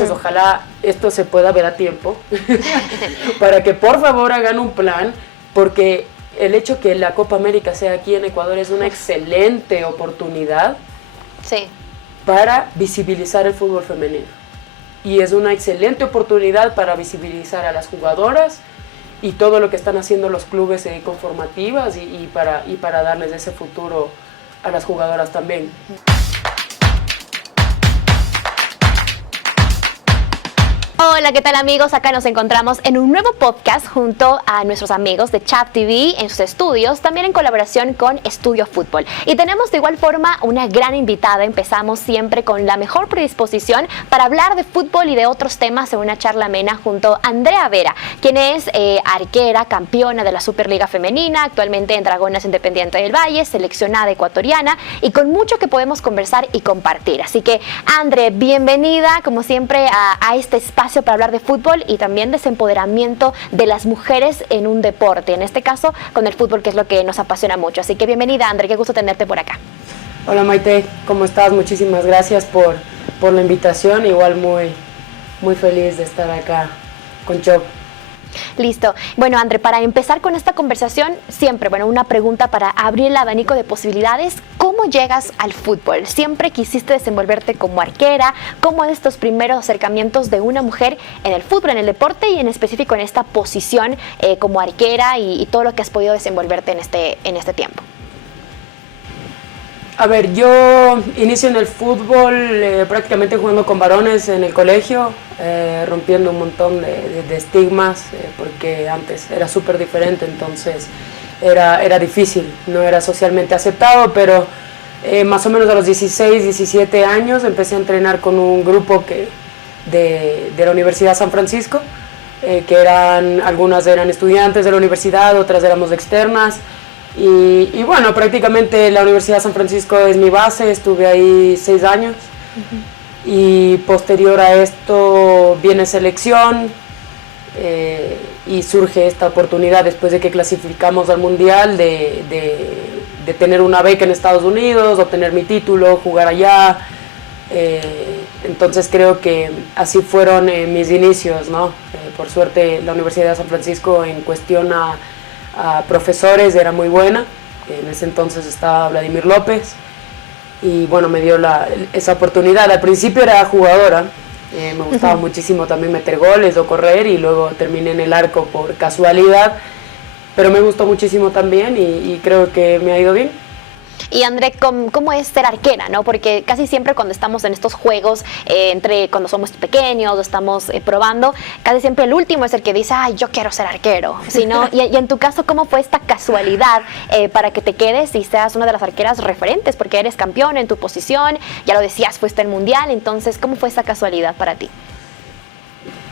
Entonces, ojalá esto se pueda ver a tiempo para que por favor hagan un plan, porque el hecho que la Copa América sea aquí en Ecuador es una excelente oportunidad para visibilizar el fútbol femenino. Y es una excelente oportunidad para visibilizar a las jugadoras y todo lo que están haciendo los clubes con formativas y para darles ese futuro a las jugadoras también. Hola, ¿qué tal amigos? Acá nos encontramos en un nuevo podcast junto a nuestros amigos de Chap TV en sus estudios, también en colaboración con Estudio Fútbol. Y tenemos de igual forma una gran invitada. Empezamos siempre con la mejor predisposición para hablar de fútbol y de otros temas en una charla amena junto a Andrea Vera, quien es arquera, campeona de la Superliga Femenina, actualmente en Dragonas Independiente del Valle, seleccionada ecuatoriana y con mucho que podemos conversar y compartir. Así que, Andre, bienvenida como siempre a este espacio para hablar de fútbol y también de empoderamiento de las mujeres en un deporte, en este caso con el fútbol, que es lo que nos apasiona mucho. Así que bienvenida, André, qué gusto tenerte por acá. Hola Maite, ¿cómo estás? Muchísimas gracias por la invitación, igual muy feliz de estar acá con Chop. Listo. Bueno, André, para empezar con esta conversación, siempre, una pregunta para abrir el abanico de posibilidades. ¿Cómo llegas al fútbol? ¿Siempre quisiste desenvolverte como arquera? ¿Cómo estos primeros acercamientos de una mujer en el fútbol, en el deporte y en específico en esta posición como arquera y todo lo que has podido desenvolverte en este tiempo? A ver, yo inicio en el fútbol prácticamente jugando con varones en el colegio, rompiendo un montón de estigmas, porque antes era súper diferente, entonces era difícil, no era socialmente aceptado, pero más o menos a los 16, 17 años empecé a entrenar con un grupo de la Universidad San Francisco, algunas eran estudiantes de la universidad, otras éramos externas. Y bueno, prácticamente la Universidad de San Francisco es mi base, estuve ahí 6 años y posterior a esto viene selección y surge esta oportunidad después de que clasificamos al Mundial de tener una beca en Estados Unidos, obtener mi título, jugar allá. Entonces creo que así fueron mis inicios, ¿no? Por suerte la Universidad de San Francisco en cuestión a profesores era muy buena. En ese entonces estaba Vladimir López y bueno, me dio esa oportunidad. Al principio era jugadora, me gustaba muchísimo también meter goles o correr y luego terminé en el arco por casualidad, pero me gustó muchísimo también y creo que me ha ido bien. Y André, ¿cómo es ser arquera, no? Porque casi siempre cuando estamos en estos juegos, cuando somos pequeños o estamos probando, casi siempre el último es el que dice, ay, yo quiero ser arquero, ¿sí, no? Y en tu caso, ¿cómo fue esta casualidad para que te quedes y seas una de las arqueras referentes? Porque eres campeón en tu posición, ya lo decías, fuiste al Mundial, entonces, ¿cómo fue esa casualidad para ti?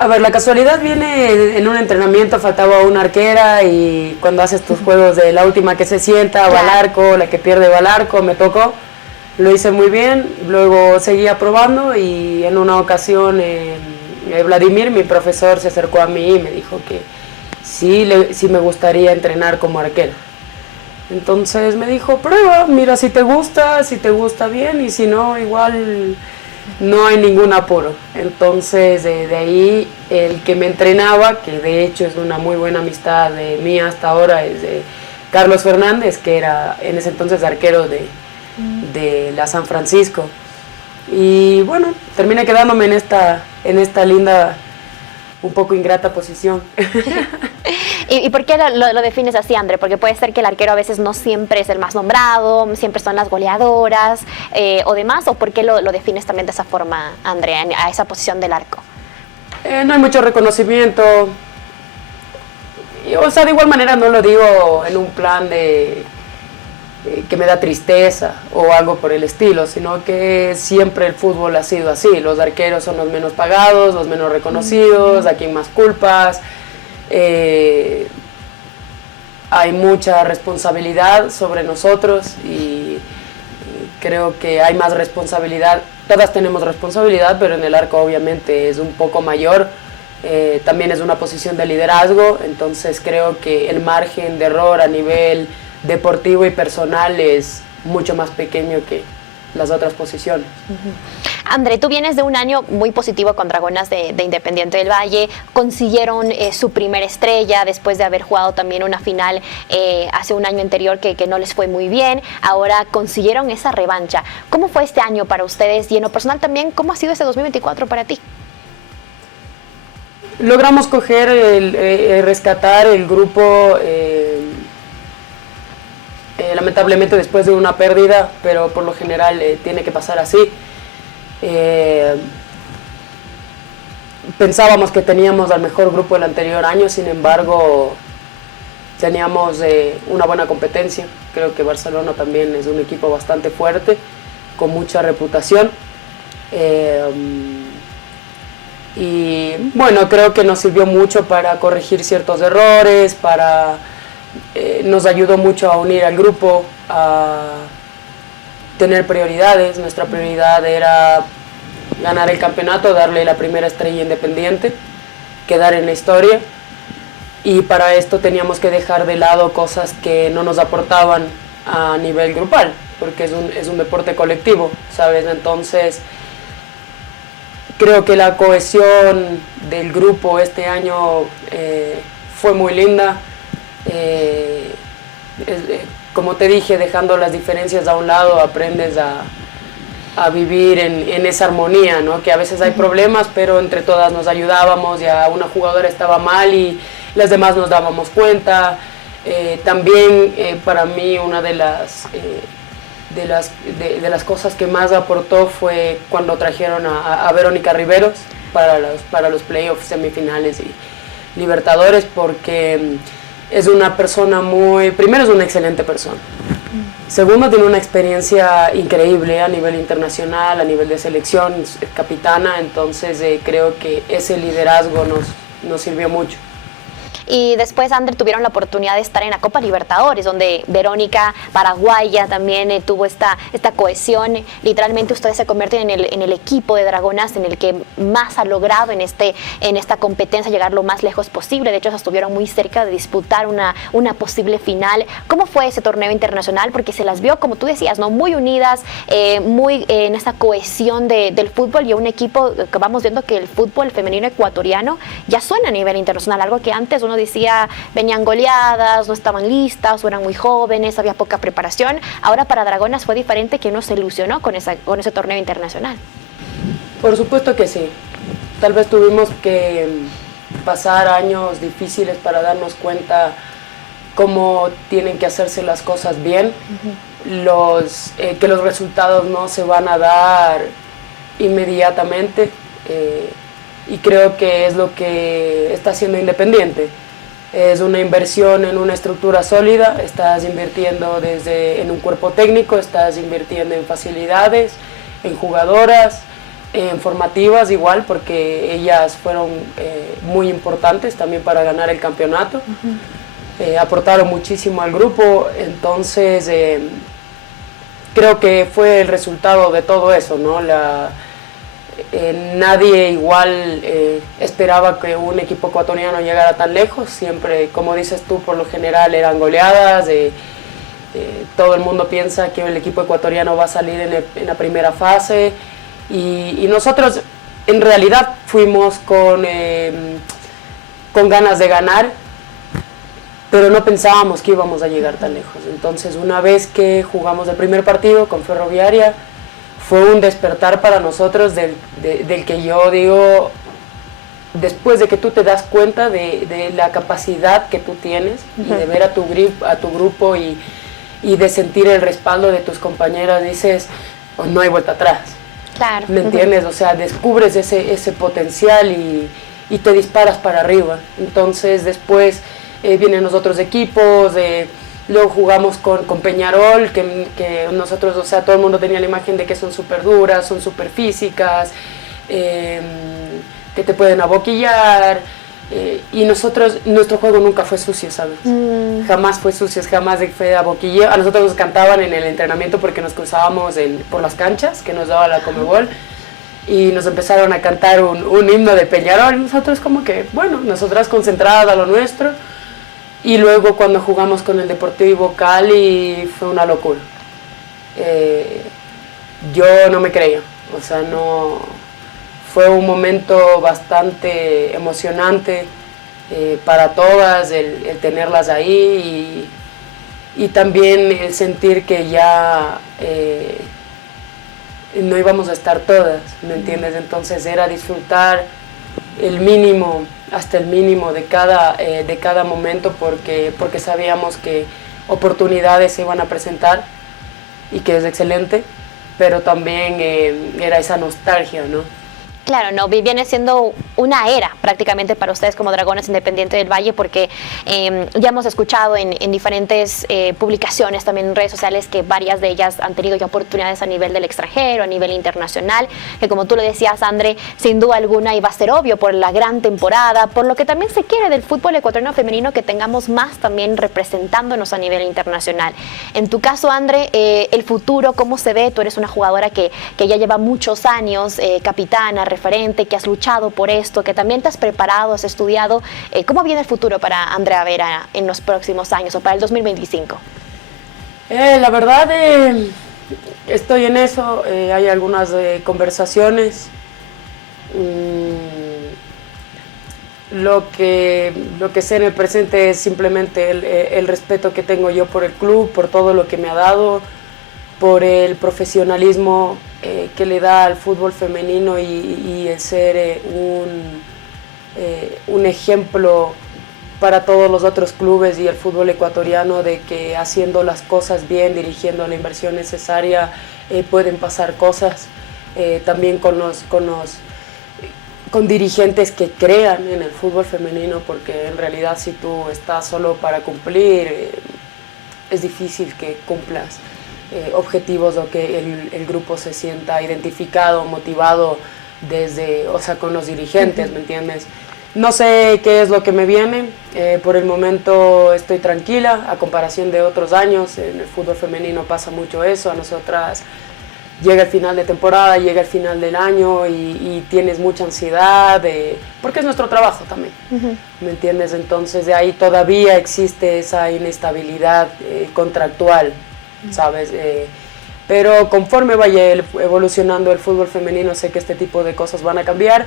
A ver, la casualidad viene en un entrenamiento, faltaba una arquera y cuando haces tus juegos de la última que se sienta, va al arco, la que pierde va al arco, me tocó, lo hice muy bien, luego seguía probando y en una ocasión Vladimir, mi profesor, se acercó a mí y me dijo que sí me gustaría entrenar como arquera. Entonces me dijo, prueba, mira si te gusta bien y si no, igual no hay ningún apuro. Entonces de ahí el que me entrenaba, que de hecho es una muy buena amistad mía hasta ahora, es de Carlos Fernández, que era en ese entonces arquero de la San Francisco. Y bueno, terminé quedándome en esta linda, un poco ingrata posición. ¿Y por qué lo defines así, André? Porque puede ser que el arquero a veces no siempre es el más nombrado, siempre son las goleadoras o demás, ¿o por qué lo defines también de esa forma, André, a esa posición del arco? No hay mucho reconocimiento. O sea, de igual manera no lo digo en un plan de que me da tristeza o algo por el estilo, sino que siempre el fútbol ha sido así. Los arqueros son los menos pagados, los menos reconocidos, a quien más culpas. Hay mucha responsabilidad sobre nosotros y creo que hay más responsabilidad. Todas tenemos responsabilidad, pero en el arco obviamente es un poco mayor. También es una posición de liderazgo, entonces creo que el margen de error a nivel deportivo y personal es mucho más pequeño las otras posiciones. André, tú vienes de un año muy positivo con Dragonas de Independiente del Valle, consiguieron su primera estrella después de haber jugado también una final hace un año anterior que no les fue muy bien, ahora consiguieron esa revancha. ¿Cómo fue este año para ustedes y en lo personal también, cómo ha sido este 2024 para ti? Logramos rescatar el grupo, lamentablemente después de una pérdida, pero por lo general tiene que pasar así. Pensábamos que teníamos al mejor grupo del anterior año, sin embargo teníamos una buena competencia. Creo que Barcelona también es un equipo bastante fuerte, con mucha reputación. Y bueno, creo que nos sirvió mucho para corregir ciertos errores, nos ayudó mucho a unir al grupo, a tener prioridades. Nuestra prioridad era ganar el campeonato, darle la primera estrella Independiente, quedar en la historia, y para esto teníamos que dejar de lado cosas que no nos aportaban a nivel grupal, porque es un deporte colectivo, ¿sabes? Entonces creo que la cohesión del grupo este año fue muy linda. Como te dije, dejando las diferencias a un lado, aprendes a vivir en esa armonía, ¿no? Que a veces hay problemas, pero entre todas nos ayudábamos, ya una jugadora estaba mal y las demás nos dábamos cuenta. También para mí una de las cosas que más aportó fue cuando trajeron a Verónica Riveros para los playoffs, semifinales y Libertadores, porque es una persona primero es una excelente persona, segundo tiene una experiencia increíble a nivel internacional, a nivel de selección, es capitana, entonces creo que ese liderazgo nos sirvió mucho. Y después, Ander, tuvieron la oportunidad de estar en la Copa Libertadores, donde Verónica, paraguaya, también tuvo esta cohesión. Literalmente ustedes se convierten en el equipo de Dragonas en el que más ha logrado en esta competencia llegar lo más lejos posible. De hecho, estuvieron muy cerca de disputar una posible final. ¿Cómo fue ese torneo internacional? Porque se las vio, como tú decías, ¿no? Muy unidas, muy en esta cohesión del fútbol, y un equipo que vamos viendo que el fútbol femenino ecuatoriano ya suena a nivel internacional, algo que antes uno decía, venían goleadas, no estaban listas, o eran muy jóvenes, había poca preparación. Ahora para Dragonas fue diferente, que uno se ilusionó con ese torneo internacional. Por supuesto que sí. Tal vez tuvimos que pasar años difíciles para darnos cuenta cómo tienen que hacerse las cosas bien, que los resultados no se van a dar inmediatamente, y creo que es lo que está haciendo Independiente. Es una inversión en una estructura sólida, estás invirtiendo en un cuerpo técnico, estás invirtiendo en facilidades, en jugadoras, en formativas igual, porque ellas fueron muy importantes también para ganar el campeonato. Aportaron muchísimo al grupo, entonces creo que fue el resultado de todo eso, ¿no? Nadie igual esperaba que un equipo ecuatoriano llegara tan lejos. Siempre, como dices tú, por lo general eran goleadas. Todo el mundo piensa que el equipo ecuatoriano va a salir en la primera fase, y nosotros en realidad fuimos con ganas de ganar, pero no pensábamos que íbamos a llegar tan lejos. Entonces, una vez que jugamos el primer partido con Ferroviaria, fue un despertar para nosotros del que yo digo, después de que tú te das cuenta de la capacidad que tú tienes, y de ver a tu grupo y de sentir el respaldo de tus compañeras, dices, oh, no hay vuelta atrás. Claro. ¿Me entiendes? O sea, descubres ese potencial y te disparas para arriba. Entonces después vienen los otros equipos, luego jugamos con Peñarol, que nosotros, o sea, todo el mundo tenía la imagen de que son súper duras, son súper físicas, que te pueden aboquillar, y nuestro juego nunca fue sucio, ¿sabes? Jamás fue sucio, jamás fue aboquilleo. A nosotros nos cantaban en el entrenamiento porque nos cruzábamos por las canchas que nos daba la Conmebol, y nos empezaron a cantar un himno de Peñarol, y nosotros como que, bueno, nosotras concentradas a lo nuestro. Y luego cuando jugamos con el Deportivo Cali fue una locura. yo no me creía, o sea, no, fue un momento bastante emocionante para todas, el tenerlas ahí y también el sentir que ya no íbamos a estar todas, ¿me entiendes? Entonces era disfrutar el mínimo, hasta el mínimo de cada momento porque sabíamos que oportunidades se iban a presentar y que es excelente, pero también era esa nostalgia, ¿no? Claro, no, viene siendo una era prácticamente para ustedes como Dragones Independiente del Valle, porque ya hemos escuchado en diferentes publicaciones, también en redes sociales, que varias de ellas han tenido ya oportunidades a nivel del extranjero, a nivel internacional, que como tú lo decías, André, sin duda alguna iba a ser obvio por la gran temporada, por lo que también se quiere del fútbol ecuatoriano femenino, que tengamos más también representándonos a nivel internacional. En tu caso, André, el futuro, ¿cómo se ve? Tú eres una jugadora que ya lleva muchos años, capitana, referente, que has luchado por esto, que también te has preparado, has estudiado. ¿Cómo viene el futuro para Andrea Vera en los próximos años o para el 2025? La verdad, estoy en eso, hay algunas conversaciones. Lo que sé en el presente es simplemente el respeto que tengo yo por el club, por todo lo que me ha dado, por el profesionalismo que le da al fútbol femenino y el ser un ejemplo para todos los otros clubes y el fútbol ecuatoriano de que haciendo las cosas bien, dirigiendo la inversión necesaria, pueden pasar cosas. También con dirigentes que crean en el fútbol femenino, porque en realidad si tú estás solo para cumplir, es difícil que cumplas objetivos o que el grupo se sienta identificado, motivado con los dirigentes, ¿me entiendes? No sé qué es lo que me viene, por el momento estoy tranquila, a comparación de otros años, en el fútbol femenino pasa mucho eso, a nosotras llega el final de temporada, llega el final del año y tienes mucha ansiedad, porque es nuestro trabajo también, ¿me entiendes? Entonces de ahí todavía existe esa inestabilidad contractual, ¿sabes? Pero conforme vaya evolucionando el fútbol femenino, sé que este tipo de cosas van a cambiar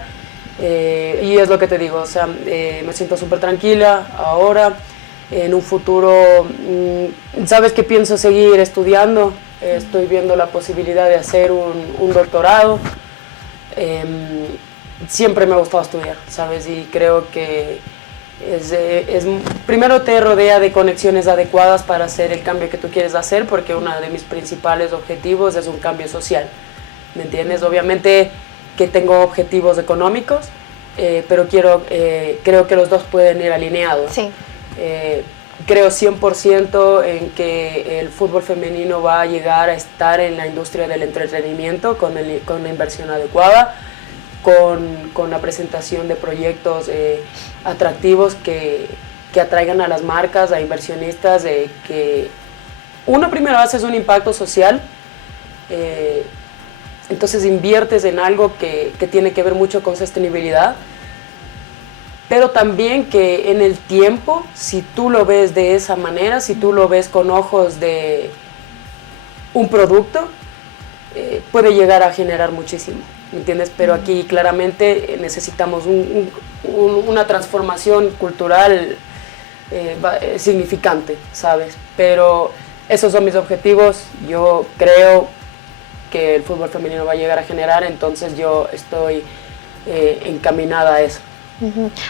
y es lo que te digo, o sea, me siento súper tranquila ahora. En un futuro, sabes que pienso seguir estudiando, estoy viendo la posibilidad de hacer un doctorado. Siempre me ha gustado estudiar, ¿sabes? Y creo que primero te rodea de conexiones adecuadas para hacer el cambio que tú quieres hacer, porque uno de mis principales objetivos es un cambio social, ¿me entiendes? Obviamente que tengo objetivos económicos, pero creo que los dos pueden ir alineados. Sí. Creo 100% en que el fútbol femenino va a llegar a estar en la industria del entretenimiento con la inversión adecuada, con la presentación de proyectos atractivos que atraigan a las marcas, a inversionistas, que uno primero haces un impacto social, entonces inviertes en algo que tiene que ver mucho con sostenibilidad, pero también que en el tiempo, si tú lo ves de esa manera, si tú lo ves con ojos de un producto, puede llegar a generar muchísimo, ¿me entiendes? Pero aquí claramente necesitamos una transformación cultural significante, ¿sabes? Pero esos son mis objetivos, yo creo que el fútbol femenino va a llegar a generar, entonces yo estoy encaminada a eso.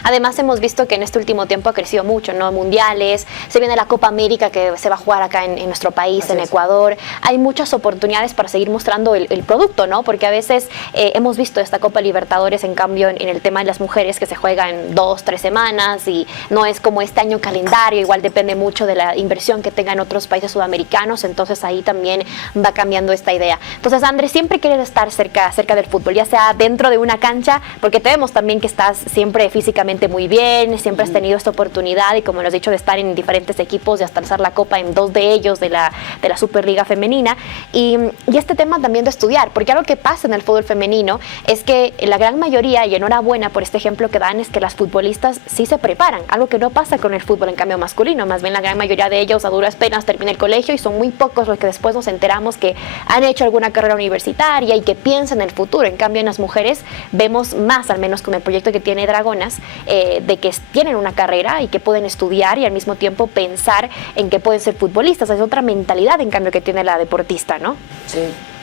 Además hemos visto que en este último tiempo ha crecido mucho, ¿no? Mundiales, se viene la Copa América que se va a jugar acá en nuestro país, en Ecuador. Hay muchas oportunidades para seguir mostrando el producto, ¿no? Porque a veces hemos visto esta Copa Libertadores, en cambio, en el tema de las mujeres, que se juega en 2-3 semanas y no es como este año calendario, igual depende mucho de la inversión que tengan otros países sudamericanos, entonces ahí también va cambiando esta idea. Entonces, Andrés, siempre quieres estar cerca del fútbol, ya sea dentro de una cancha, porque te vemos también que estás siempre siempre físicamente muy bien, siempre has tenido esta oportunidad y como lo has dicho de estar en diferentes equipos y hasta alzar la copa en 2 de ellos de la Superliga Femenina y este tema también de estudiar, porque algo que pasa en el fútbol femenino es que la gran mayoría, y enhorabuena por este ejemplo que dan, es que las futbolistas sí se preparan, algo que no pasa con el fútbol en cambio masculino, más bien la gran mayoría de ellos a duras penas termina el colegio y son muy pocos los que después nos enteramos que han hecho alguna carrera universitaria y que piensan en el futuro. En cambio en las mujeres vemos más, al menos con el proyecto que tiene Dragonas, de que tienen una carrera y que pueden estudiar y al mismo tiempo pensar en que pueden ser futbolistas. Es otra mentalidad en cambio que tiene la deportista, ¿no? Sí,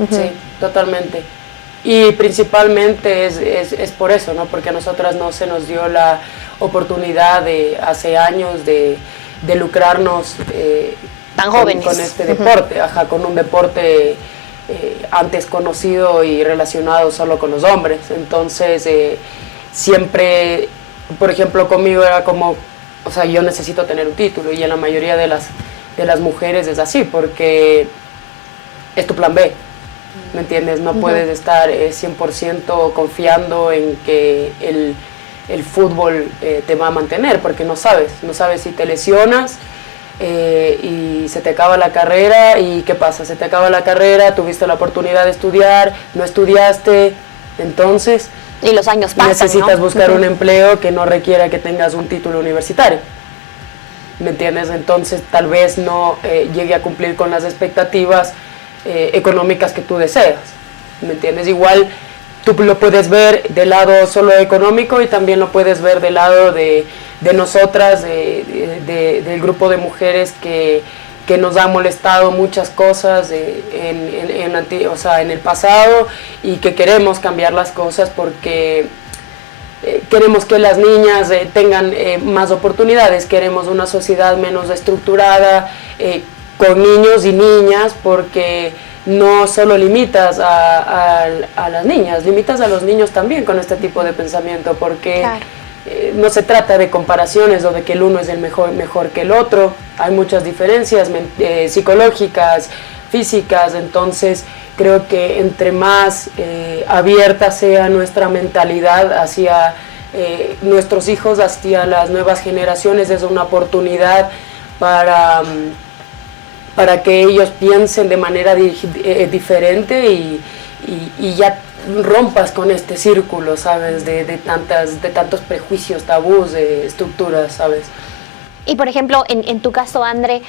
sí, totalmente. Y principalmente es por eso, ¿no? Porque a nosotras no se nos dio la oportunidad de hace años de lucrarnos tan jóvenes con este deporte, con un deporte antes conocido y relacionado solo con los hombres. Entonces siempre, por ejemplo, conmigo era como, o sea, yo necesito tener un título y en la mayoría de las mujeres es así, porque es tu plan B, ¿me entiendes? No puedes estar 100% confiando en que el fútbol te va a mantener, porque no sabes si te lesionas y se te acaba la carrera, y ¿qué pasa? Se te acaba la carrera, tuviste la oportunidad de estudiar, no estudiaste, entonces y los años pasan, necesitas ¿no? buscar un empleo que no requiera que tengas un título universitario, ¿me entiendes? Entonces tal vez no llegue a cumplir con las expectativas económicas que tú deseas, ¿me entiendes? Igual tú lo puedes ver del lado solo económico y también lo puedes ver del lado de nosotras, del grupo de mujeres que nos han molestado muchas cosas en el pasado y que queremos cambiar las cosas porque queremos que las niñas tengan más oportunidades, queremos una sociedad menos estructurada, con niños y niñas, porque no solo limitas a las niñas, limitas a los niños también con este tipo de pensamiento, porque claro, no se trata de comparaciones o de que el uno es el mejor que el otro, hay muchas diferencias psicológicas, físicas, entonces creo que entre más abierta sea nuestra mentalidad hacia nuestros hijos, hacia las nuevas generaciones, es una oportunidad para que ellos piensen de manera diferente y ya rompas con este círculo, ¿sabes? De tantos prejuicios, tabús, de estructuras, ¿sabes? Y por ejemplo, en tu caso, André,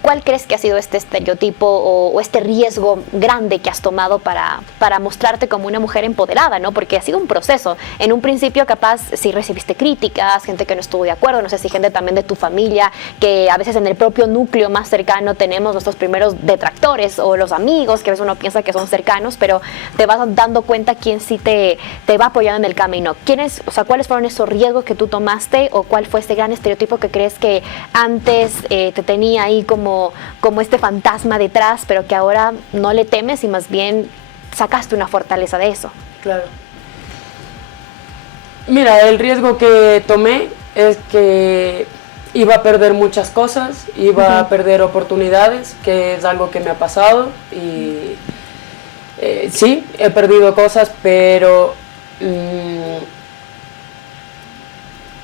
¿cuál crees que ha sido este estereotipo o este riesgo grande que has tomado para mostrarte como una mujer empoderada, ¿no? Porque ha sido un proceso. En un principio, capaz, sí recibiste críticas, gente que no estuvo de acuerdo, no sé si gente también de tu familia, que a veces en el propio núcleo más cercano tenemos nuestros primeros detractores o los amigos, que a veces uno piensa que son cercanos, pero te vas dando cuenta quién sí te va apoyando en el camino. ¿Cuáles fueron esos riesgos que tú tomaste o cuál fue ese gran estereotipo que crees que antes te tenía ahí como este fantasma detrás, pero que ahora no le temes y más bien sacaste una fortaleza de eso? Claro. Mira, el riesgo que tomé es que iba a perder muchas cosas, iba a perder oportunidades, que es algo que me ha pasado y sí, he perdido cosas, pero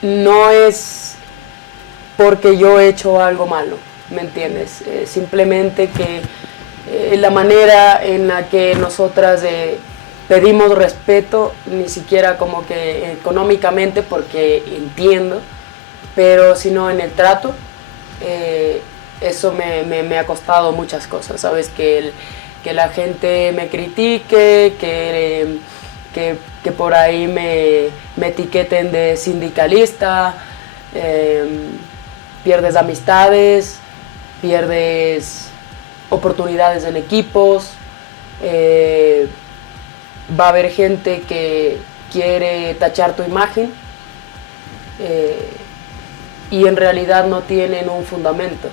no es porque yo he hecho algo malo, ¿me entiendes? Simplemente que la manera en la que nosotras pedimos respeto, ni siquiera como que económicamente, porque entiendo, pero sino en el trato, eso me ha costado muchas cosas, ¿sabes? Que la gente me critique, que por ahí me etiqueten de sindicalista, pierdes amistades, pierdes oportunidades en equipos, va a haber gente que quiere tachar tu imagen y en realidad no tienen un fundamento,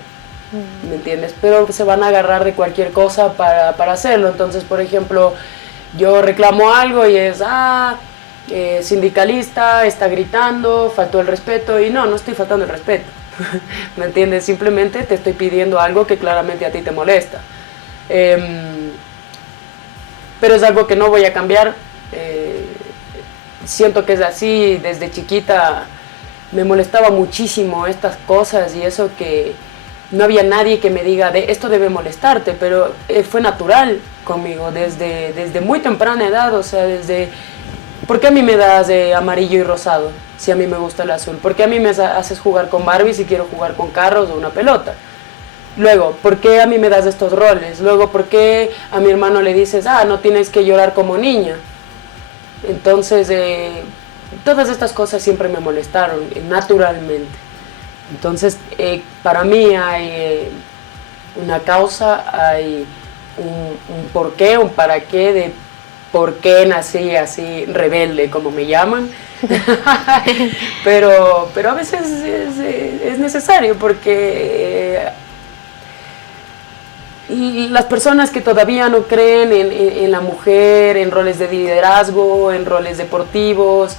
¿me entiendes? Pero se van a agarrar de cualquier cosa para hacerlo. Entonces, por ejemplo, yo reclamo algo y es, sindicalista, está gritando, faltó el respeto, y no estoy faltando el respeto. ¿Me entiendes? Simplemente te estoy pidiendo algo que claramente a ti te molesta. Pero es algo que no voy a cambiar siento que es así, desde chiquita me molestaba muchísimo estas cosas y eso que no había nadie que me diga, esto debe molestarte, pero fue natural conmigo desde muy temprana edad, o sea, ¿por qué a mí me das amarillo y rosado si a mí me gusta el azul? ¿Por qué a mí me haces jugar con Barbie si quiero jugar con carros o una pelota? Luego, ¿por qué a mí me das estos roles? Luego, ¿por qué a mi hermano le dices, no tienes que llorar como niña? Entonces, todas estas cosas siempre me molestaron, naturalmente. Entonces, para mí hay una causa, hay un porqué, un para qué de por qué nací así rebelde, como me llaman. pero a veces es necesario porque las personas que todavía no creen en la mujer, en roles de liderazgo, en roles deportivos,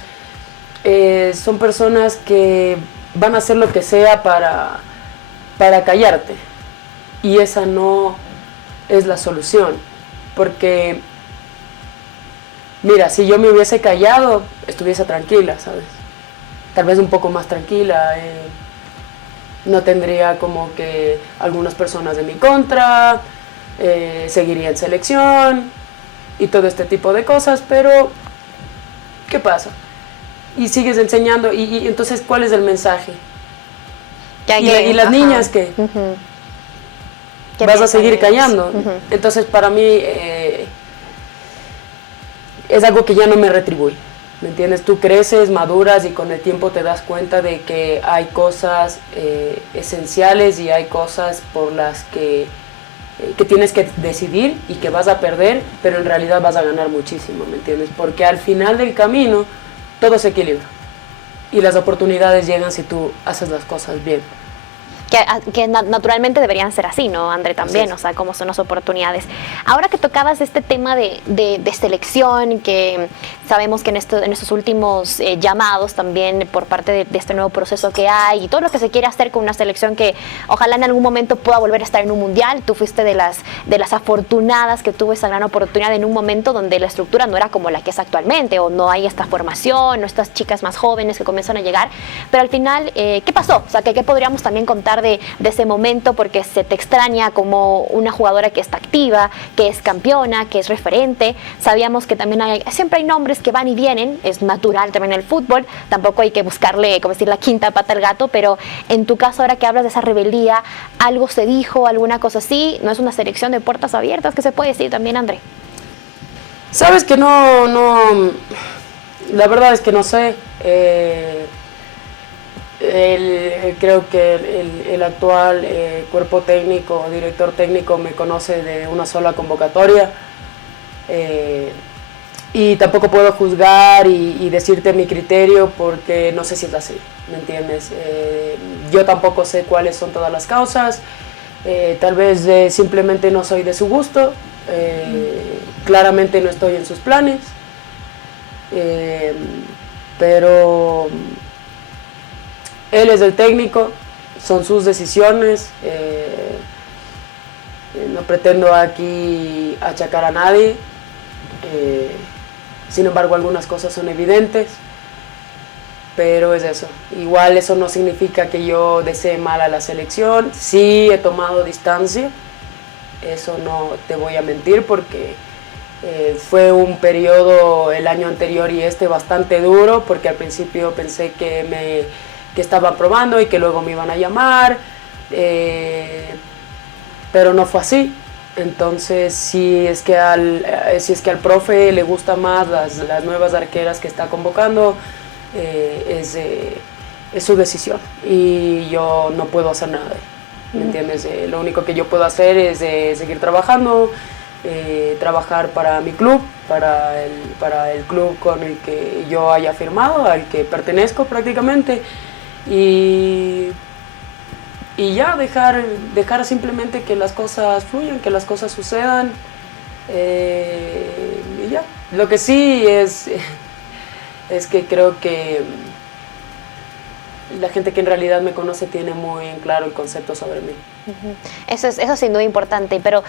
son personas que van a hacer lo que sea para callarte. Y esa no es la solución. Porque, mira, si yo me hubiese callado, estuviese tranquila, ¿sabes? Tal vez un poco más tranquila. No tendría como que algunas personas de mi contra, seguiría en selección y todo este tipo de cosas, pero ¿qué pasa? Y sigues enseñando, y entonces, ¿cuál es el mensaje? ¿Y las niñas qué? Uh-huh. ¿Vas a seguir callando? Uh-huh. Entonces, para mí es algo que ya no me retribuye, ¿me entiendes? Tú creces, maduras y con el tiempo te das cuenta de que hay cosas esenciales y hay cosas por las que tienes que decidir y que vas a perder, pero en realidad vas a ganar muchísimo, ¿me entiendes? Porque al final del camino todo se equilibra y las oportunidades llegan si tú haces las cosas bien. Que naturalmente deberían ser así, ¿no, André? También, o sea, como son las oportunidades. Ahora que tocabas este tema de selección, que sabemos que en estos últimos llamados también por parte de este nuevo proceso que hay y todo lo que se quiere hacer con una selección que ojalá en algún momento pueda volver a estar en un mundial. Tú fuiste de las afortunadas que tuvo esa gran oportunidad en un momento donde la estructura no era como la que es actualmente, o no hay esta formación, o estas chicas más jóvenes que comienzan a llegar. Pero al final, ¿qué pasó? O sea, ¿qué podríamos también contar de ese momento? Porque se te extraña como una jugadora que está activa, que es campeona, que es referente. Sabíamos que también siempre hay nombres que van y vienen, es natural también el fútbol, tampoco hay que buscarle, como decir, la quinta pata al gato, pero en tu caso, ahora que hablas de esa rebeldía, ¿algo se dijo, alguna cosa así? ¿No es una selección de puertas abiertas? ¿Qué se puede decir también, André? Sabes que no, la verdad es que no sé. Creo que el actual cuerpo técnico, director técnico, me conoce de una sola convocatoria, y tampoco puedo juzgar y decirte mi criterio porque no sé si es así, ¿me entiendes? Yo tampoco sé cuáles son todas las causas, tal vez simplemente no soy de su gusto, claramente no estoy en sus planes, pero él es el técnico, son sus decisiones, no pretendo aquí achacar a nadie, sin embargo algunas cosas son evidentes, pero es eso. Igual eso no significa que yo desee mal a la selección, sí he tomado distancia, eso no te voy a mentir porque fue un periodo el año anterior y bastante duro, porque al principio pensé que estaban probando y que luego me iban a llamar, pero no fue así. Entonces, si es que al profe le gustan más las nuevas arqueras que está convocando, es su decisión y yo no puedo hacer nada, ¿me entiendes? Lo único que yo puedo hacer es seguir trabajando, trabajar para mi club, para el club con el que yo haya firmado, al que pertenezco prácticamente, y ya dejar simplemente que las cosas fluyan, que las cosas sucedan, y ya. Lo que sí es que creo que la gente que en realidad me conoce tiene muy en claro el concepto sobre mí. Eso es sin duda importante, pero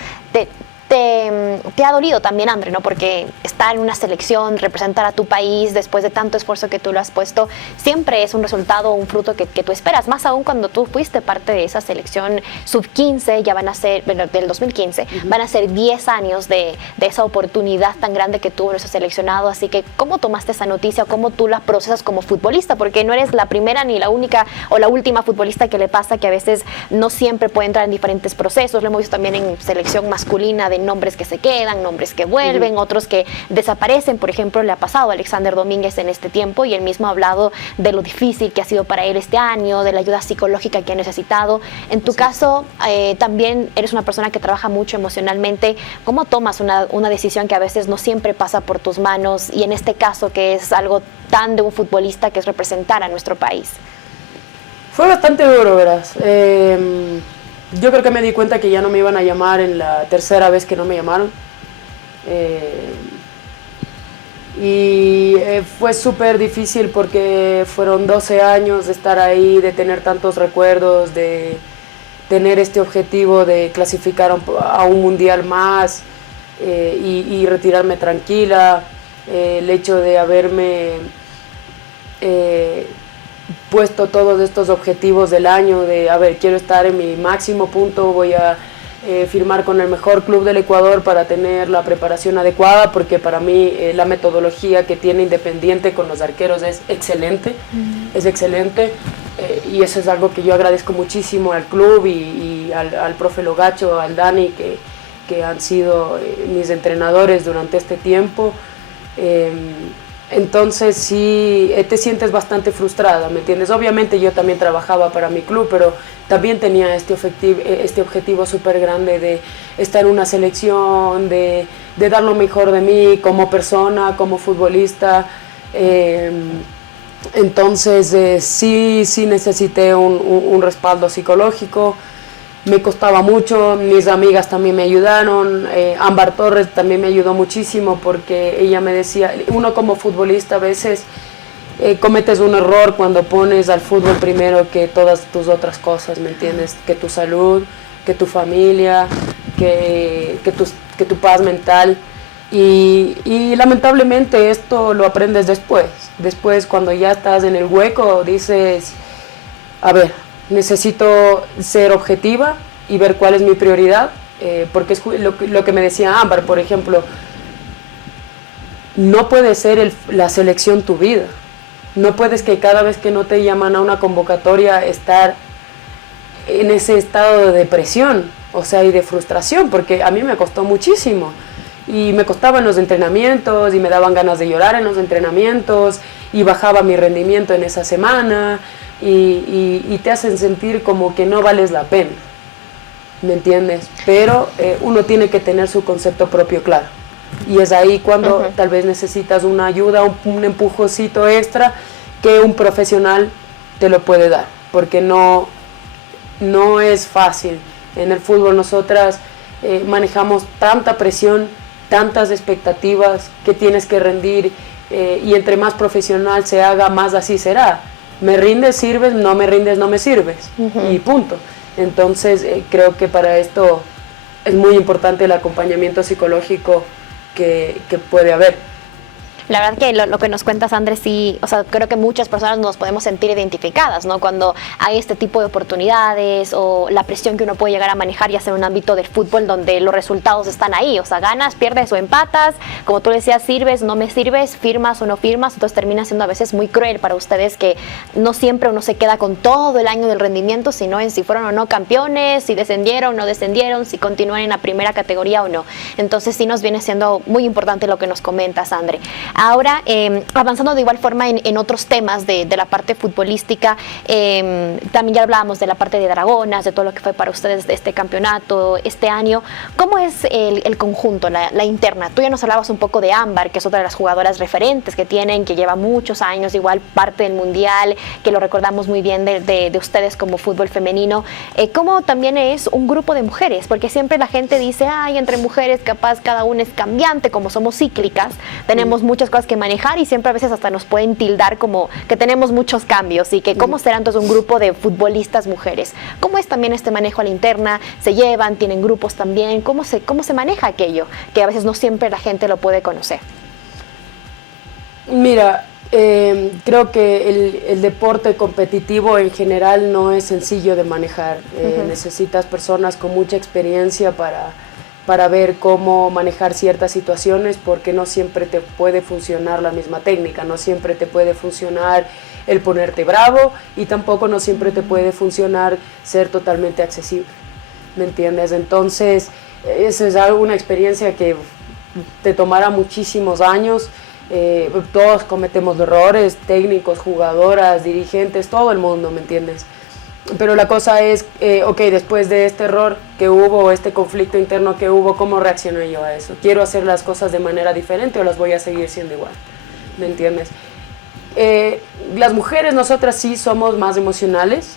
te ha dolido también, André, ¿no? Porque estar en una selección, representar a tu país después de tanto esfuerzo que tú lo has puesto, siempre es un resultado, un fruto que tú esperas, más aún cuando tú fuiste parte de esa selección sub-15, ya van a ser, bueno, del 2015, van a ser 10 años de esa oportunidad tan grande que tuvo nuestro seleccionado. Así que, ¿cómo tomaste esa noticia? ¿Cómo tú la procesas como futbolista? Porque no eres la primera ni la única o la última futbolista que le pasa, que a veces no siempre puede entrar en diferentes procesos. Lo hemos visto también en selección masculina, de nombres que se quedan, nombres que vuelven, otros que desaparecen. Por ejemplo, le ha pasado a Alexander Domínguez en este tiempo, y él mismo ha hablado de lo difícil que ha sido para él este año, de la ayuda psicológica que ha necesitado. En tu caso, también eres una persona que trabaja mucho emocionalmente. ¿Cómo tomas una decisión que a veces no siempre pasa por tus manos, y en este caso que es algo tan de un futbolista, que es representar a nuestro país? Fue bastante duro, verás. Yo creo que me di cuenta que ya no me iban a llamar en la tercera vez que no me llamaron. Fue súper difícil porque fueron 12 años de estar ahí, de tener tantos recuerdos, de tener este objetivo de clasificar a un mundial más y retirarme tranquila. El hecho de haberme puesto todos estos objetivos del año, de, a ver, quiero estar en mi máximo punto, voy a firmar con el mejor club del Ecuador para tener la preparación adecuada, porque para mí la metodología que tiene Independiente con los arqueros es excelente, es excelente, y eso es algo que yo agradezco muchísimo al club y al profe Logacho, al Dani, que han sido mis entrenadores durante este tiempo. Entonces sí, te sientes bastante frustrada, ¿me entiendes? Obviamente yo también trabajaba para mi club, pero también tenía este objetivo súper grande de estar en una selección, de dar lo mejor de mí como persona, como futbolista. Entonces sí necesité un respaldo psicológico. Me costaba mucho, mis amigas también me ayudaron, Ámbar Torres también me ayudó muchísimo, porque ella me decía, uno como futbolista a veces cometes un error cuando pones al fútbol primero que todas tus otras cosas, ¿me entiendes? Que tu salud, que tu familia, que tu paz mental, y lamentablemente esto lo aprendes después cuando ya estás en el hueco, dices, a ver, necesito ser objetiva y ver cuál es mi prioridad, porque es lo que me decía Ámbar, por ejemplo, no puede ser la selección tu vida, no puedes que cada vez que no te llaman a una convocatoria estar en ese estado de depresión, o sea, y de frustración, porque a mí me costó muchísimo, y me costaba en los entrenamientos, y me daban ganas de llorar en los entrenamientos, y bajaba mi rendimiento en esa semana, y te hacen sentir como que no vales la pena, ¿me entiendes? Pero uno tiene que tener su concepto propio claro, y es ahí cuando tal vez necesitas una ayuda, un empujoncito extra que un profesional te lo puede dar, porque no es fácil. En el fútbol nosotras manejamos tanta presión, tantas expectativas que tienes que rendir, y entre más profesional se haga, más así será. Me rindes, sirves, no me rindes, no me sirves, y punto. Entonces creo que para esto es muy importante el acompañamiento psicológico que puede haber. La verdad que lo que nos cuentas, Andrés, sí, o sea, creo que muchas personas nos podemos sentir identificadas, ¿no? Cuando hay este tipo de oportunidades, o la presión que uno puede llegar a manejar, ya sea en un ámbito del fútbol donde los resultados están ahí, o sea, ganas, pierdes o empatas, como tú decías, sirves, no me sirves, firmas o no firmas, entonces termina siendo a veces muy cruel para ustedes, que no siempre uno se queda con todo el año del rendimiento, sino en si fueron o no campeones, si descendieron o no descendieron, si continúan en la primera categoría o no. Entonces sí nos viene siendo muy importante lo que nos comentas, André. Ahora, avanzando de igual forma en otros temas de la parte futbolística, también ya hablábamos de la parte de Dragonas, de todo lo que fue para ustedes de este campeonato este año. ¿Cómo es el conjunto, la interna? Tú ya nos hablabas un poco de Ámbar, que es otra de las jugadoras referentes que tienen, que lleva muchos años, igual parte del Mundial, que lo recordamos muy bien de ustedes como fútbol femenino. ¿Cómo también es un grupo de mujeres? Porque siempre la gente dice, ay, entre mujeres capaz cada una es cambiante, como somos cíclicas, tenemos muchas muchas cosas que manejar y siempre a veces hasta nos pueden tildar como que tenemos muchos cambios y que cómo será entonces un grupo de futbolistas mujeres. ¿Cómo es también este manejo a la interna? ¿Se llevan? ¿Tienen grupos también? ¿Cómo se maneja aquello? Que a veces no siempre la gente lo puede conocer. Mira, creo que el deporte competitivo en general no es sencillo de manejar. Necesitas personas con mucha experiencia para ver cómo manejar ciertas situaciones, porque no siempre te puede funcionar la misma técnica, no siempre te puede funcionar el ponerte bravo y tampoco no siempre te puede funcionar ser totalmente accesible, ¿me entiendes? Entonces, eso es una experiencia que te tomará muchísimos años. Todos cometemos errores, técnicos, jugadoras, dirigentes, todo el mundo, ¿me entiendes? Pero la cosa es, ok, después de este error que hubo, este conflicto interno que hubo, ¿cómo reaccioné yo a eso? ¿Quiero hacer las cosas de manera diferente o las voy a seguir siendo igual? ¿Me entiendes? Las mujeres, nosotras sí somos más emocionales,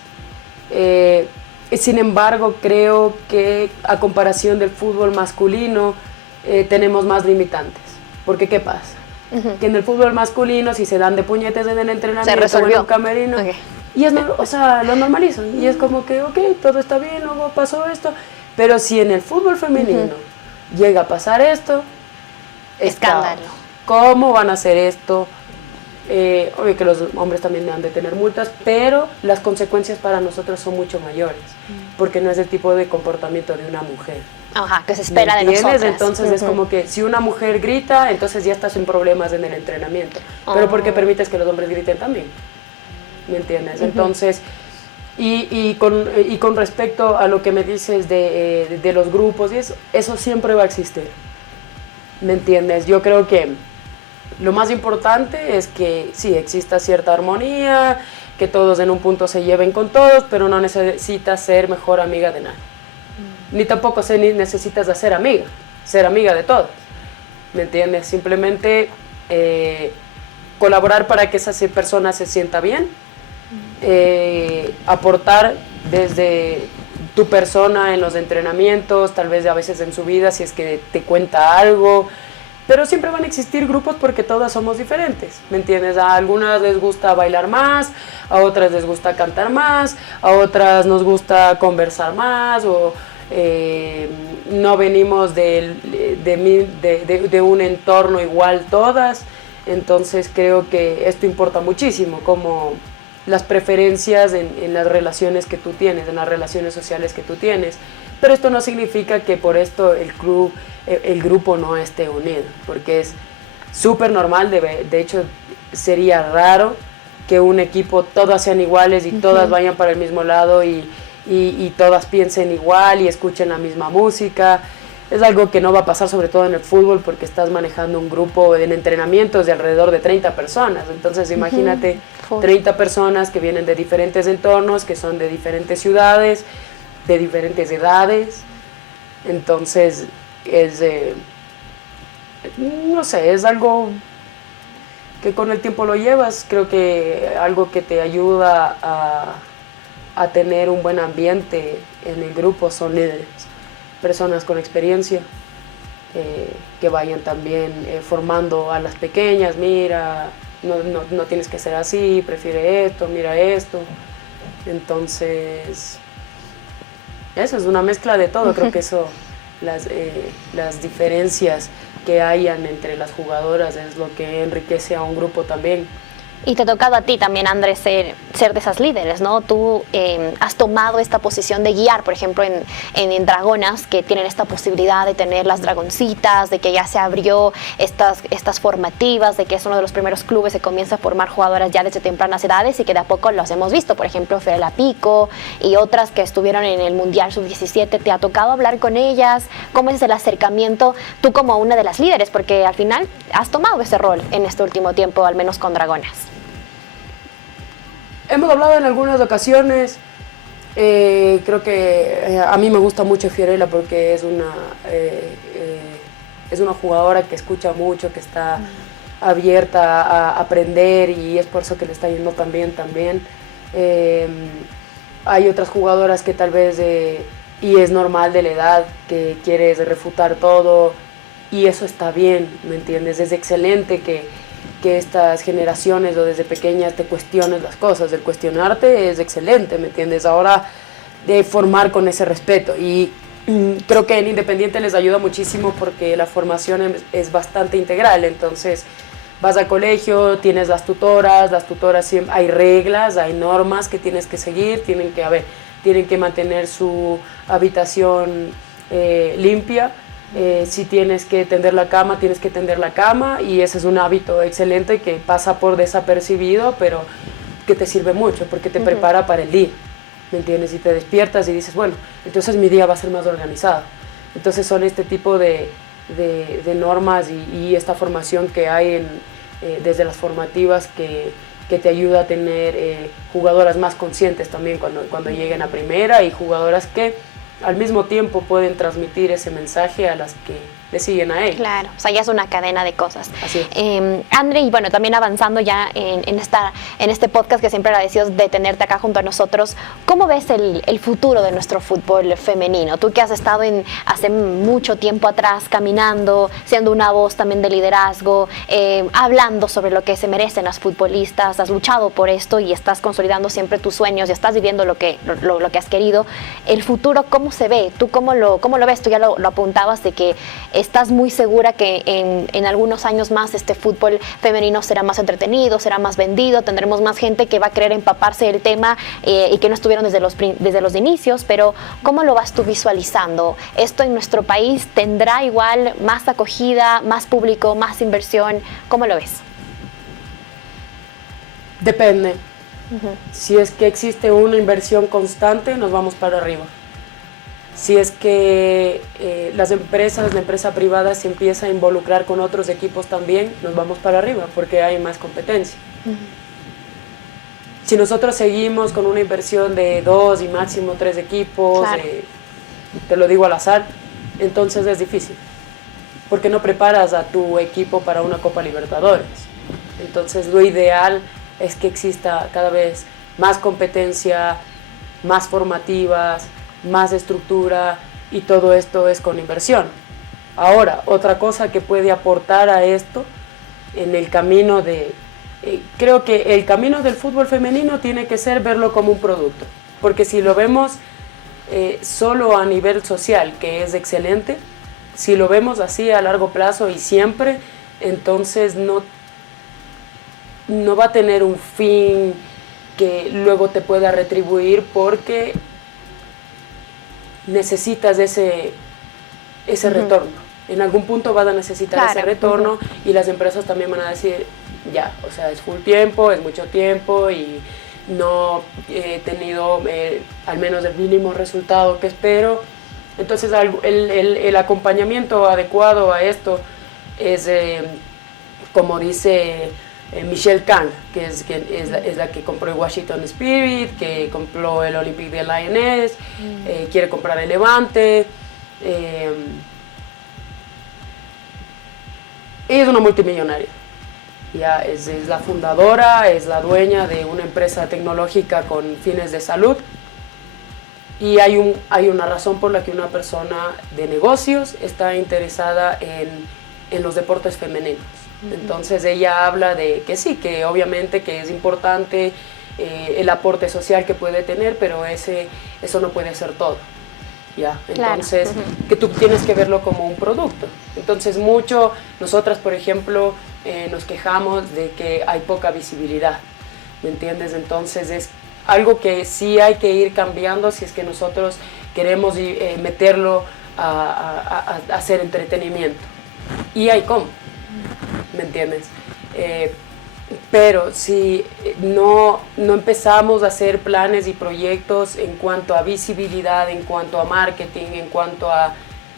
sin embargo, creo que a comparación del fútbol masculino, tenemos más limitantes. Porque, ¿qué pasa? Que en el fútbol masculino, si se dan de puñetes en el entrenamiento o en un camerino, y o sea, lo normalizan, y es como que, ok, todo está bien, luego pasó esto, pero si en el fútbol femenino llega a pasar esto, escándalo. ¿Cómo van a hacer esto? Obvio que los hombres también han de tener multas, pero las consecuencias para nosotros son mucho mayores, porque no es el tipo de comportamiento de una mujer. Ajá, que se espera de nosotras. Entonces es como que si una mujer grita, entonces ya estás en problemas en el entrenamiento. Pero ¿por qué permites que los hombres griten también? ¿Me entiendes? Entonces, y con respecto a lo que me dices de los grupos, y eso siempre va a existir. ¿Me entiendes? Yo creo que lo más importante es que sí, exista cierta armonía, que todos en un punto se lleven con todos, pero no necesitas ser mejor amiga de nadie. Ni tampoco necesitas de ser amiga de todos, ¿me entiendes? Simplemente colaborar para que esa persona se sienta bien, aportar desde tu persona en los entrenamientos, tal vez a veces en su vida si es que te cuenta algo, pero siempre van a existir grupos porque todas somos diferentes, ¿me entiendes? A algunas les gusta bailar más, a otras les gusta cantar más, a otras nos gusta conversar más, o no venimos de un entorno igual todas, entonces creo que esto importa muchísimo, como las preferencias en las relaciones que tú tienes, en las relaciones sociales que tú tienes, pero esto no significa que por esto el grupo no esté unido, porque es súper normal, de hecho sería raro que un equipo todas sean iguales y todas vayan para el mismo lado y todas piensen igual y escuchen la misma música. Es algo que no va a pasar, sobre todo en el fútbol, porque estás manejando un grupo en entrenamientos de alrededor de 30 personas. Entonces imagínate 30 personas que vienen de diferentes entornos, que son de diferentes ciudades, de diferentes edades. Entonces no sé, es algo que con el tiempo lo llevas. Creo que algo que te ayuda a tener un buen ambiente en el grupo son líderes, personas con experiencia, que vayan también formando a las pequeñas. Mira, no tienes que ser así, prefiere esto, mira esto. Entonces, eso es una mezcla de todo. Creo que eso, las diferencias que hayan entre las jugadoras es lo que enriquece a un grupo también. Y te ha tocado a ti también, Andrés, ser de esas líderes, ¿no? Tú has tomado esta posición de guiar, por ejemplo, en Dragonas, que tienen esta posibilidad de tener las dragoncitas, de que ya se abrió estas formativas, de que es uno de los primeros clubes que comienza a formar jugadoras ya desde tempranas edades y que de a poco los hemos visto. Por ejemplo, Fiorella Pico y otras que estuvieron en el Mundial Sub-17. ¿Te ha tocado hablar con ellas? ¿Cómo es el acercamiento tú como una de las líderes? Porque al final has tomado ese rol en este último tiempo, al menos con Dragonas. Hemos hablado en algunas ocasiones. Creo que a mí me gusta mucho Fiorella porque es una jugadora que escucha mucho, que está abierta a aprender, y es por eso que le está yendo también. Hay otras jugadoras que tal vez, y es normal de la edad, que quieres refutar todo, y eso está bien, ¿me entiendes? Es excelente que que estas generaciones o desde pequeñas te cuestiones las cosas. El cuestionarte es excelente, ¿me entiendes? Ahora de formar con ese respeto y creo que en Independiente les ayuda muchísimo porque la formación es bastante integral, entonces vas al colegio, tienes las tutoras siempre, hay reglas, hay normas que tienes que seguir, tienen que mantener su habitación limpia. Si tienes que tender la cama, tienes que tender la cama y ese es un hábito excelente que pasa por desapercibido, pero que te sirve mucho porque te prepara para el día, ¿me entiendes? Y te despiertas y dices, bueno, entonces mi día va a ser más organizado. Entonces son este tipo de normas y esta formación que hay desde las formativas que te ayuda a tener jugadoras más conscientes también cuando lleguen a primera y jugadoras que al mismo tiempo pueden transmitir ese mensaje a las que le siguen a él. Claro, o sea, ya es una cadena de cosas. Así es. Andre, y bueno, también avanzando ya en este podcast que siempre agradecidos de tenerte acá junto a nosotros, ¿cómo ves el futuro de nuestro fútbol femenino? Tú que has estado hace mucho tiempo atrás caminando, siendo una voz también de liderazgo, hablando sobre lo que se merecen las futbolistas, has luchado por esto y estás consolidando siempre tus sueños y estás viviendo lo que has querido. El futuro, ¿cómo se ve? ¿Tú cómo lo ves? Tú ya lo apuntabas de que estás muy segura que en algunos años más este fútbol femenino será más entretenido, será más vendido, tendremos más gente que va a querer empaparse del tema y que no estuvieron desde los inicios, pero ¿cómo lo vas tú visualizando? ¿Esto en nuestro país tendrá igual más acogida, más público, más inversión? ¿Cómo lo ves? Depende. Si es que existe una inversión constante, nos vamos para arriba. Si es que la empresa privada se empieza a involucrar con otros equipos también, nos vamos para arriba porque hay más competencia. Si nosotros seguimos con una inversión de 2 y máximo 3 equipos, claro, te lo digo al azar, entonces es difícil, porque no preparas a tu equipo para una Copa Libertadores. Entonces lo ideal es que exista cada vez más competencia, más formativas, más estructura y todo esto es con inversión. Ahora, otra cosa que puede aportar a esto en el camino creo que el camino del fútbol femenino tiene que ser verlo como un producto, porque si lo vemos solo a nivel social, que es excelente, si lo vemos así a largo plazo y siempre, entonces no va a tener un fin que luego te pueda retribuir porque necesitas ese retorno. En algún punto vas a necesitar ese retorno y las empresas también van a decir, ya, o sea, es full tiempo, es mucho tiempo y no he tenido al menos el mínimo resultado que espero. Entonces el acompañamiento adecuado a esto es, como dice Michelle Kang, que es la que compró el Washington Spirit, que compró el Olympique de Lyonnais, quiere comprar el Levante. Ella es una multimillonaria. Ya es la fundadora, es la dueña de una empresa tecnológica con fines de salud. Y hay una razón por la que una persona de negocios está interesada en los deportes femeninos. Entonces ella habla de que sí, que obviamente que es importante el aporte social que puede tener, pero eso no puede ser todo. ¿Ya? Entonces, claro, que tú tienes que verlo como un producto. Entonces nosotras por ejemplo nos quejamos de que hay poca visibilidad, ¿me entiendes? Entonces es algo que sí hay que ir cambiando si es que nosotros queremos meterlo a hacer entretenimiento. Y hay cómo, ¿me entiendes? Pero si no empezamos a hacer planes y proyectos en cuanto a visibilidad, en cuanto a marketing, en cuanto a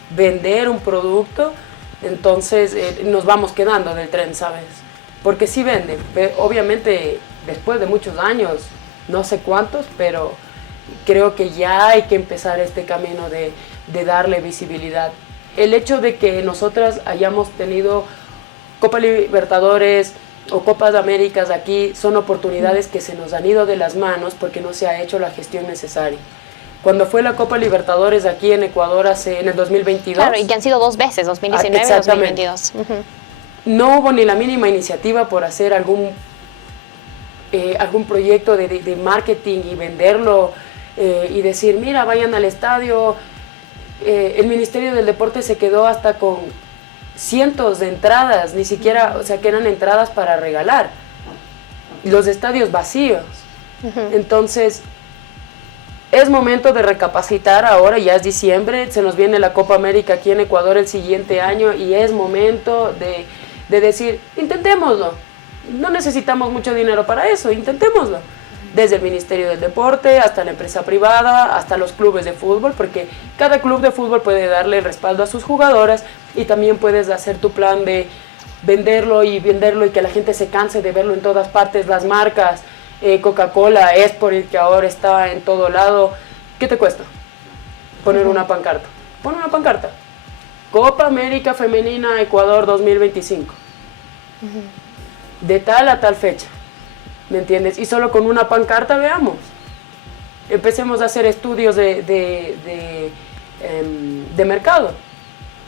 vender un producto, entonces nos vamos quedando del tren, ¿sabes? Porque sí vende, obviamente después de muchos años, no sé cuántos, pero creo que ya hay que empezar este camino de darle visibilidad. El hecho de que nosotras hayamos tenido Copa Libertadores o Copas de Américas aquí son oportunidades que se nos han ido de las manos porque no se ha hecho la gestión necesaria. Cuando fue la Copa Libertadores aquí en Ecuador en el 2022... Claro, y que han sido 2 veces, 2019 y 2022. no hubo ni la mínima iniciativa por hacer algún proyecto de marketing y venderlo y decir, mira, vayan al estadio. El Ministerio del Deporte se quedó hasta con cientos de entradas, ni siquiera, o sea, que eran entradas para regalar. Los estadios vacíos. Entonces, es momento de recapacitar ahora, ya es diciembre, se nos viene la Copa América aquí en Ecuador el siguiente año y es momento de decir, intentémoslo. No necesitamos mucho dinero para eso, intentémoslo. Desde el Ministerio del Deporte hasta la empresa privada, hasta los clubes de fútbol, porque cada club de fútbol puede darle el respaldo a sus jugadoras y también puedes hacer tu plan de venderlo y que la gente se canse de verlo en todas partes, las marcas, Coca-Cola, Esport, que ahora está en todo lado. ¿Qué te cuesta? Poner una pancarta. Pon una pancarta. Copa América Femenina Ecuador 2025. De tal a tal fecha. ¿Me entiendes? Y solo con una pancarta veamos. Empecemos a hacer estudios de mercado.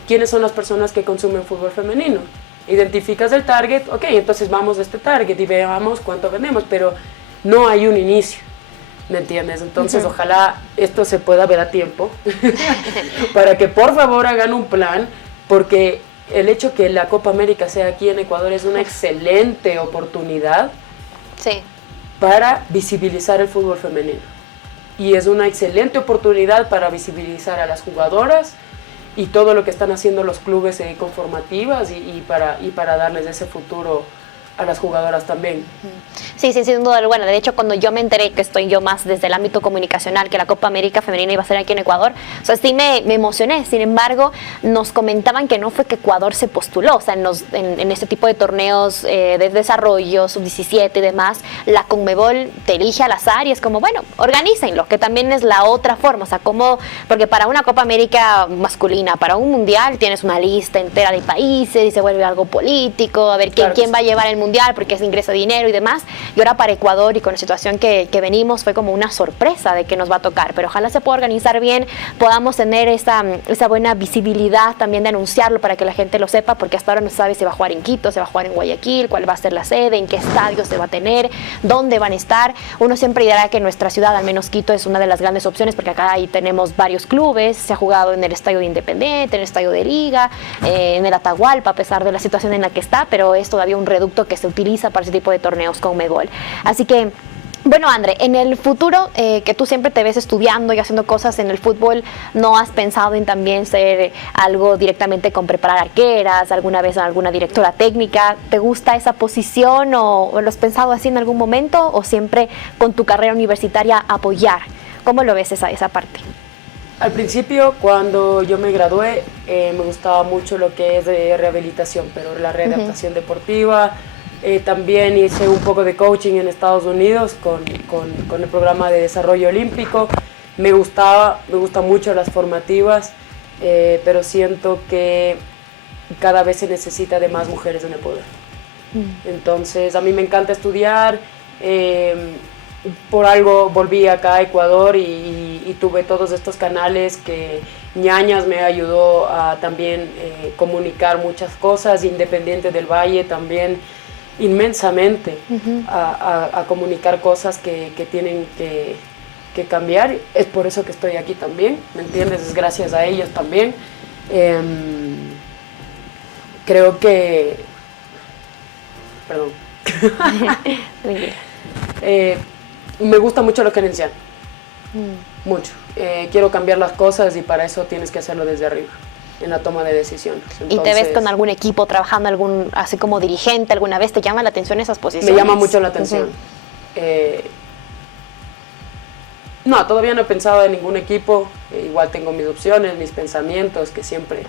¿Quiénes son las personas que consumen fútbol femenino? Identificas el target, ok, entonces vamos a este target y veamos cuánto vendemos, pero no hay un inicio, ¿me entiendes? Entonces ojalá esto se pueda ver a tiempo para que por favor hagan un plan, porque el hecho que la Copa América sea aquí en Ecuador es una excelente oportunidad para visibilizar el fútbol femenino. Y es una excelente oportunidad para visibilizar a las jugadoras y todo lo que están haciendo los clubes con formativas y para darles ese futuro a las jugadoras también. Sí, sin duda alguna. De hecho, cuando yo me enteré, que estoy yo más desde el ámbito comunicacional, que la Copa América Femenina iba a ser aquí en Ecuador, o sea, sí me emocioné. Sin embargo, nos comentaban que no fue que Ecuador se postuló, o sea, en este tipo de torneos de desarrollo, sub-17 y demás, la Conmebol te elige al azar y es como, bueno, organícenlo, que también es la otra forma, o sea, como, porque para una Copa América masculina, para un mundial, tienes una lista entera de países y se vuelve algo político, a ver quién va a llevar el mundial, porque es ingreso de dinero y demás. Y ahora para Ecuador y con la situación que venimos fue como una sorpresa de que nos va a tocar, pero ojalá se pueda organizar bien, podamos tener esa buena visibilidad también de anunciarlo para que la gente lo sepa, porque hasta ahora no se sabe si va a jugar en Quito, si va a jugar en Guayaquil, cuál va a ser la sede, en qué estadio se va a tener, dónde van a estar. Uno siempre dirá que nuestra ciudad, al menos Quito, es una de las grandes opciones, porque acá ahí tenemos varios clubes, se ha jugado en el estadio de Independiente, en el estadio de Liga, en el Atahualpa, a pesar de la situación en la que está, pero es todavía un reducto que se utiliza para ese tipo de torneos con Conmebol. Así que, bueno, André, en el futuro, que tú siempre te ves estudiando y haciendo cosas en el fútbol, ¿no has pensado en también ser algo directamente con preparar arqueras, alguna vez alguna directora técnica? ¿Te gusta esa posición o lo has pensado así en algún momento, o siempre con tu carrera universitaria apoyar? ¿Cómo lo ves esa parte? Al principio, cuando yo me gradué, me gustaba mucho lo que es de rehabilitación, pero la readaptación deportiva. También hice un poco de coaching en Estados Unidos con el programa de desarrollo olímpico. Me gustan mucho las formativas, pero siento que cada vez se necesita de más mujeres en el poder. Entonces, a mí me encanta estudiar. Por algo volví acá a Ecuador y tuve todos estos canales que Ñañas me ayudó a también comunicar muchas cosas, Independiente del Valle también inmensamente a comunicar cosas que tienen que cambiar. Es por eso que estoy aquí también, ¿me entiendes? Es gracias a ellos también. Creo que... Perdón. Me gusta mucho lo gerencial. Mucho. Quiero cambiar las cosas y para eso tienes que hacerlo desde arriba, en la toma de decisiones. Entonces, ¿y te ves con algún equipo trabajando así como dirigente alguna vez? ¿Te llama la atención esas posiciones? Me llama mucho la atención. No, todavía no he pensado en ningún equipo. Igual tengo mis opciones, mis pensamientos, que siempre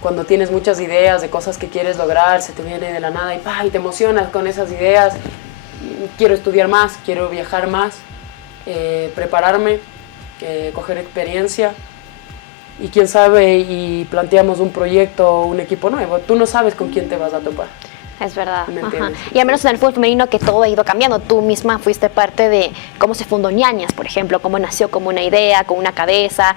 cuando tienes muchas ideas de cosas que quieres lograr, se te viene de la nada y te emocionas con esas ideas. Quiero estudiar más, quiero viajar más, prepararme, coger experiencia. Y quién sabe, y planteamos un proyecto, un equipo nuevo. Tú no sabes con quién te vas a topar. Es verdad. ¿Me Ajá. entiendes? Y al menos en el fútbol femenino que todo ha ido cambiando. Tú misma fuiste parte de cómo se fundó Ñañas, por ejemplo, cómo nació como una idea, con una cabeza,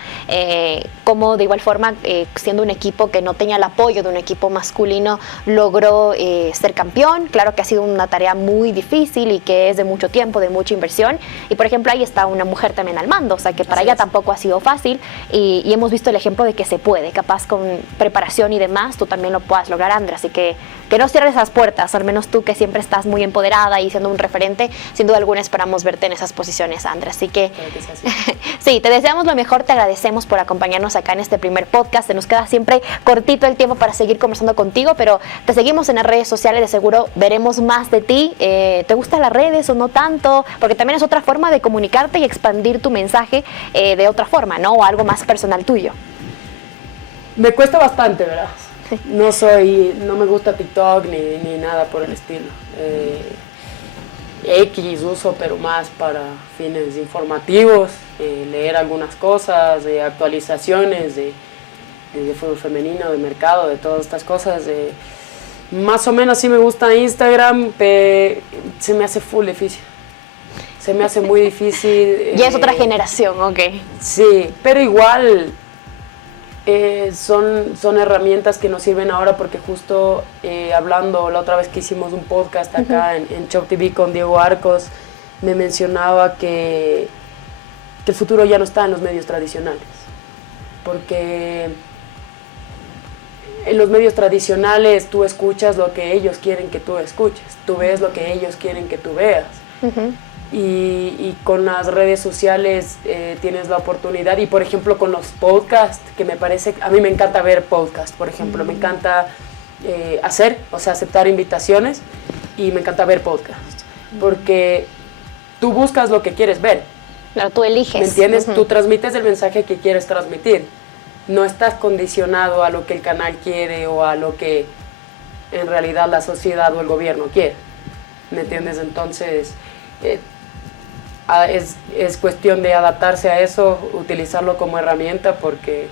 cómo de igual forma, siendo un equipo que no tenía el apoyo de un equipo masculino, logró ser campeón. Claro que ha sido una tarea muy difícil y que es de mucho tiempo, de mucha inversión. Y por ejemplo, ahí está una mujer también al mando, o sea que para ella tampoco ha sido fácil y hemos visto el ejemplo de que se puede, capaz con preparación y demás, tú también lo puedas lograr, Andrea. Así que no cierres esas puertas, al menos tú que siempre estás muy empoderada y siendo un referente, sin duda alguna esperamos verte en esas posiciones, Andrea. Así que sí, te deseamos lo mejor, te agradecemos por acompañarnos acá en este primer podcast. Se nos queda siempre cortito el tiempo para seguir conversando contigo, pero te seguimos en las redes sociales, de seguro veremos más de ti. ¿Te gustan las redes o no tanto? Porque también es otra forma de comunicarte y expandir tu mensaje de otra forma, ¿no? O algo más personal tuyo. Me cuesta bastante, ¿verdad? No me gusta TikTok ni nada por el estilo. X uso, pero más para fines informativos, leer algunas cosas, actualizaciones de fútbol femenino, de mercado, de todas estas cosas. Más o menos sí me gusta Instagram, pero se me hace full difícil. Se me hace muy difícil. Ya es otra generación, ok. Sí, pero igual son herramientas que nos sirven ahora porque justo hablando la otra vez que hicimos un podcast acá en Chop TV con Diego Arcos, me mencionaba que el futuro ya no está en los medios tradicionales, porque en los medios tradicionales tú escuchas lo que ellos quieren que tú escuches, tú ves lo que ellos quieren que tú veas. Y con las redes sociales tienes la oportunidad, y por ejemplo con los podcasts, que me parece, a mí me encanta ver podcasts, por ejemplo, me encanta aceptar invitaciones, y me encanta ver podcasts, porque tú buscas lo que quieres ver. Claro, tú eliges. ¿Me entiendes? Tú transmites el mensaje que quieres transmitir, no estás condicionado a lo que el canal quiere o a lo que en realidad la sociedad o el gobierno quiere, ¿me entiendes? Entonces es cuestión de adaptarse a eso, utilizarlo como herramienta porque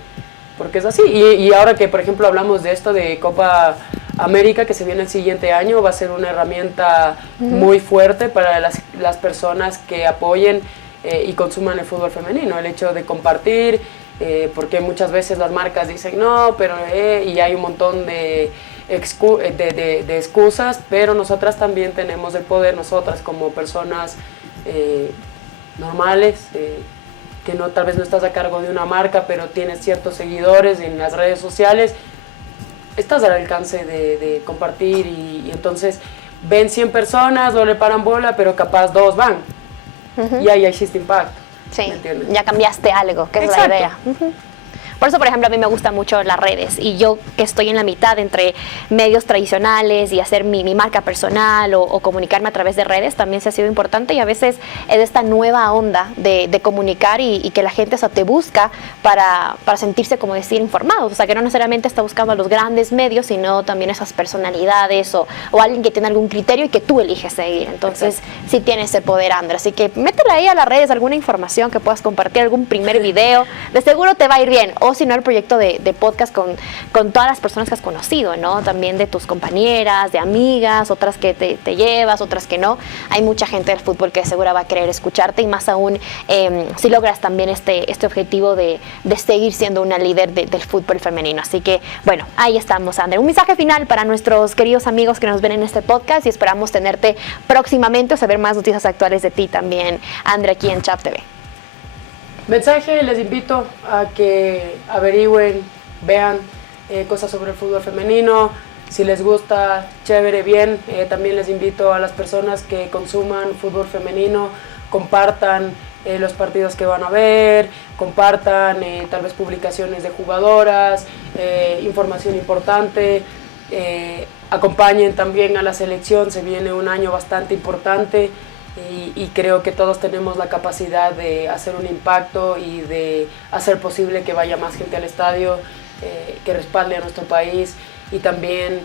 es así. Y ahora que, por ejemplo, hablamos de esto de Copa América, que se viene el siguiente año, va a ser una herramienta muy fuerte para las personas que apoyen y consuman el fútbol femenino. El hecho de compartir, porque muchas veces las marcas dicen no, pero y hay un montón de excusas, pero nosotras también tenemos el poder, nosotras como personas normales, que tal vez no estás a cargo de una marca, pero tienes ciertos seguidores en las redes sociales, estás al alcance de compartir, y entonces ven 100 personas, no le paran bola, pero capaz 2 van, y ahí existe impacto. Sí, ya cambiaste algo, que es la idea. Por eso, por ejemplo, a mí me gustan mucho las redes, y yo que estoy en la mitad entre medios tradicionales y hacer mi marca personal o comunicarme a través de redes, también se ha sido importante, y a veces es esta nueva onda de comunicar y que la gente te busca para sentirse, como decir, informados, o sea, que no necesariamente está buscando a los grandes medios, sino también esas personalidades o alguien que tiene algún criterio y que tú eliges seguir. Entonces, sí tienes ese poder, Andrea, así que métela ahí a las redes, alguna información que puedas compartir, algún primer video, de seguro te va a ir bien. O si no, el proyecto de podcast con todas las personas que has conocido, ¿no? También de tus compañeras, de amigas, otras que te llevas, otras que no. Hay mucha gente del fútbol que seguro va a querer escucharte, y más aún si logras también este objetivo de seguir siendo una líder del fútbol femenino. Así que, bueno, ahí estamos, Andrea. Un mensaje final para nuestros queridos amigos que nos ven en este podcast, y esperamos tenerte próximamente o saber más noticias actuales de ti también, Andrea, aquí en Chap TV. Mensaje, les invito a que averigüen, vean cosas sobre el fútbol femenino. Si les gusta, chévere, bien. También les invito a las personas que consuman fútbol femenino, compartan los partidos que van a ver, compartan tal vez publicaciones de jugadoras, información importante. Acompañen también a la selección, se viene un año bastante importante. Y creo que todos tenemos la capacidad de hacer un impacto y de hacer posible que vaya más gente al estadio, que respalde a nuestro país, y también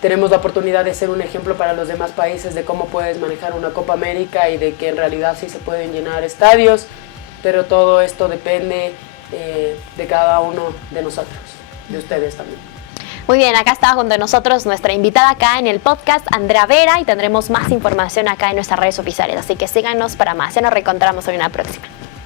tenemos la oportunidad de ser un ejemplo para los demás países de cómo puedes manejar una Copa América y de que en realidad sí se pueden llenar estadios, pero todo esto depende de cada uno de nosotros, de ustedes también. Muy bien, acá está junto a nosotros nuestra invitada acá en el podcast, Andrea Vera, y tendremos más información acá en nuestras redes oficiales. Así que síganos para más. Ya nos reencontramos en una próxima.